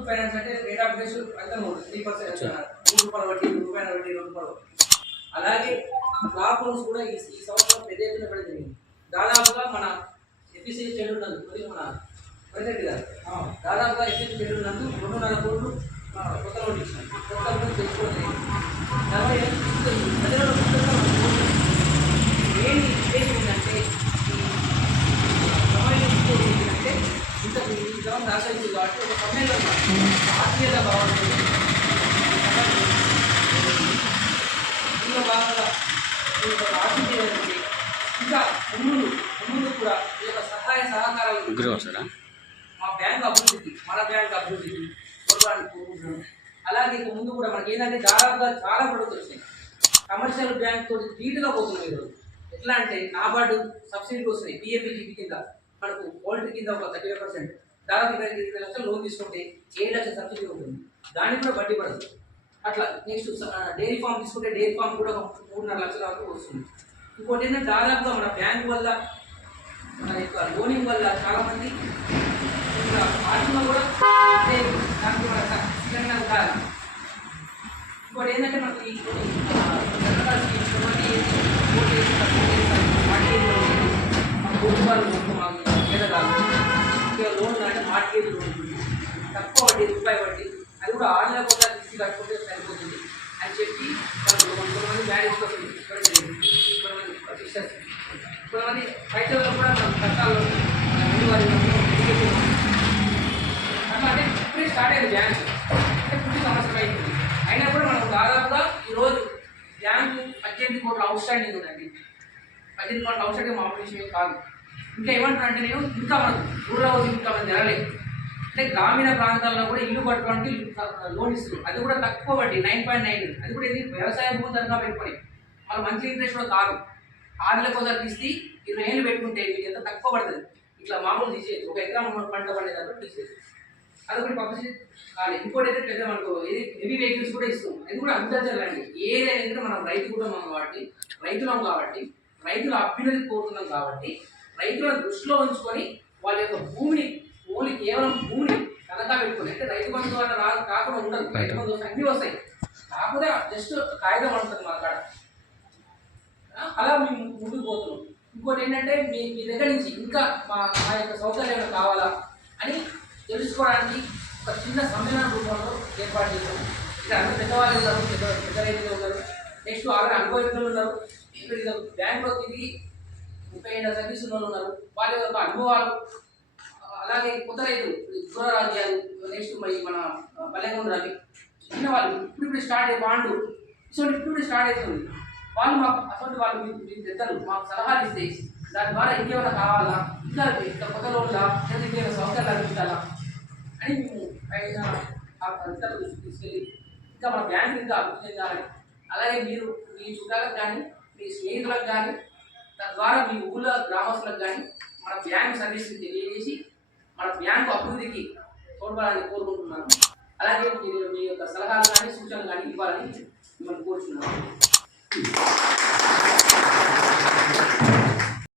Muthoot finance అంటే rate of interest అంతా three percent మూడు రూపాయల వడ్డీ మూడు రూపాయల వడ్డీ రూపాయలు అలాగే క్రాప్ లోన్స్ కూడా ఈ ఈ సంవత్సరం పెద్ద ఎత్తున పడి జరిగింది. దాదాపుగా మన ఎఫ్ఈసీ చెల్లు ఉన్నది. మన ప్రెసిడెంట్ గారు దాదాపుగా ఎఫ్ఈసీ చెల్లు ఉన్నందు రెండున్నర కోట్లు కొత్త లోన్ ఇచ్చినాం. కొత్త లోన్ తెచ్చుకోవడం జరిగింది ఈ జనం కాబట్టి ఒక సమ్మేళనం ఆత్మీయత బాగుంటుంది ఇందులో భాగంగా ఈ ఆత్మీయత ఇంకా ముందు ముందు కూడా ఈ యొక్క సహాయ సహకారాలు ముగ్గురు మా బ్యాంక్ అభివృద్ధి మన బ్యాంక్ అభివృద్ధి. చూడడానికి కోరుకుంటున్నాను అలాగే ఇక ముందు కూడా మనకి ఏంటంటే దాదాపుగా చాలా ప్రొడక్ట్స్ వచ్చినాయి కమర్షియల్ బ్యాంక్ తోటి ధీటుగా పోతున్నాయి ఈరోజు. ఎట్లా అంటే నాబార్డు సబ్సిడీ వస్తున్నాయి పిఎఫ్ఈజీపీ కింద. మనకు పౌల్ట్రీ కింద ఒక థర్టీ ఫైవ్ పర్సెంట్. దాదాపు ఇరవై ఇరవై లక్షలు లోన్ తీసుకుంటే ఏడు లక్షల సబ్సిడీ ఉంటుంది. దానికి కూడా వడ్డీ పడదు. అట్లా నెక్స్ట్ డైరీ ఫామ్ తీసుకుంటే డైరీ ఫామ్ కూడా ఒక మూడున్నర లక్షల వరకు వస్తుంది. ఇంకోటి ఏంటంటే దాదాపుగా మన బ్యాంక్ వల్ల మన యొక్క లోనింగ్ వల్ల చాలామంది మంది కూడా తక్కువ వడ్డీ రూపాయి వడ్డీ అది కూడా ఆరు నెలల కూడా తీసి కట్టుకుంటే సరిపోతుంది అని చెప్పి కొంతమంది మ్యారేజ్ కోసం కొంతమంది సిస్టర్స్ కొంతమంది రైతులకు కూడా మనం కష్టాల్లో అంటే ఇప్పుడే స్టార్ట్ అయింది బ్యాంక్. అంటే పుట్టి సంవత్సరం అయింది. అయినా కూడా మనం దాదాపుగా ఈరోజు బ్యాంకు పద్దెనిమిది కోట్ల అవుట్ స్టాండింగ్ ఉందండి. పద్దెనిమిది కోట్ల అవుట్ స్టాండింగ్ మా విషయం కాదు. ఇంకా ఏమంటున్నా అంటే నేను ఇంకా మనకు రూరల్ హౌసింగ్ ఇంకా మనం జరగలేదు అంటే గ్రామీణ ప్రాంతాల్లో కూడా ఇల్లు కట్టడానికి లోన్ ఇస్తున్నారు. అది కూడా తక్కువ వడ్డీ నైన్ పాయింట్ నైన్ అది కూడా ఇది వ్యవసాయ భూమి తరగా పెట్టుకొని. వాళ్ళు మంచి ఇంట్రెస్ట్ కూడా కాదు. ఆరు నెలల తీసి ఇరవై ఏళ్ళు పెట్టుకుంటే మీకు ఎంత తక్కువ పడుతుంది? ఇట్లా మామూలు తీసేది ఒక ఎకరం పంట పండే దాంట్లో తీసేది అది కూడా పబ్లిసిటీ కాదు. ఇంకోటి అయితే పెద్ద మనకు హెవీ వెహికల్స్ కూడా ఇస్తాం అది కూడా అగ్రికల్చర్ అండి. ఏదైనా మనం రైతు కుటుంబం కాబట్టి రైతులం కాబట్టి రైతుల అభ్యున్నతి కోరుతున్నాం కాబట్టి రైతులను దృష్టిలో ఉంచుకొని వాళ్ళ యొక్క భూమిని ఓన్లీ కేవలం భూమిని తనఖా పెట్టుకొని అంటే రైతు బంధు వల్ల రా కాకుండా ఉండదు. రైతు బంధు అన్నీ వస్తాయి. కాకపోతే జస్ట్ కాగితం ఉంటుంది మన కాడ. అలా మేము ముందుకు పోతున్నాం. ఇంకోటి ఏంటంటే మీ మీ దగ్గర నుంచి ఇంకా మా మా యొక్క సౌకర్యం ఏమైనా కావాలా అని తెలుసుకోవడానికి ఒక చిన్న సమ్మేళన రూపంలో ఏర్పాటు చేశాం. ఇక్కడ అందరూ పెద్దవాళ్ళు ఉన్నారు పెద్ద పెద్ద రైతులు ఉన్నారు. నెక్స్ట్ ఆల్రెడీ అనుభవితులు ఉన్నారు. ఇక్కడ ఇక బ్యాంకులో తిరిగి ముప్పై ఏళ్ళ సర్వీస్ ఉన్న వాళ్ళు ఉన్నారు. వాళ్ళ యొక్క అనుభవాలు అలాగే కొత్త రైతులు దూర రాజ్యాలు నెక్స్ట్ మరి మన పల్లెగొండ రవి చిన్నవాళ్ళు ఇప్పుడు ఇప్పుడు స్టార్ట్ అయ్యే బాండు సో ఇప్పుడు స్టార్ట్ అవుతుంది వాళ్ళు మాకు అటువంటి వాళ్ళు మీకు మీకు పెద్దలు మాకు సలహాలు ఇస్తే దాని ద్వారా ఇంకేమైనా కావాలా? ఇంకా ఇంకా కొత్త లోన్లా? లేదా ఇంకేమైనా సౌకర్యాలు అందించాలా అని మేము పైన ఆ అధికారుల తీసుకెళ్ళి ఇంకా మన బ్యాంక్ ఇంకా అభివృద్ధి చెందాలని. అలాగే మీరు మీ చుట్టాలకు కానీ మీ స్నేహితులకు కానీ తద్వారా మీ ఊళ్ళో గ్రామస్తులకు కానీ మన బ్యాంక్ సర్వీస్ తెలియ మన బ్యాంకు అభివృద్ధికి తోడ్పడాలని కోరుకుంటున్నాను అలాగే మీరు మీ యొక్క సలహాలు కానీ సూచనలు కానీ ఇవ్వాలని మిమ్మల్ని కోరుతున్నాను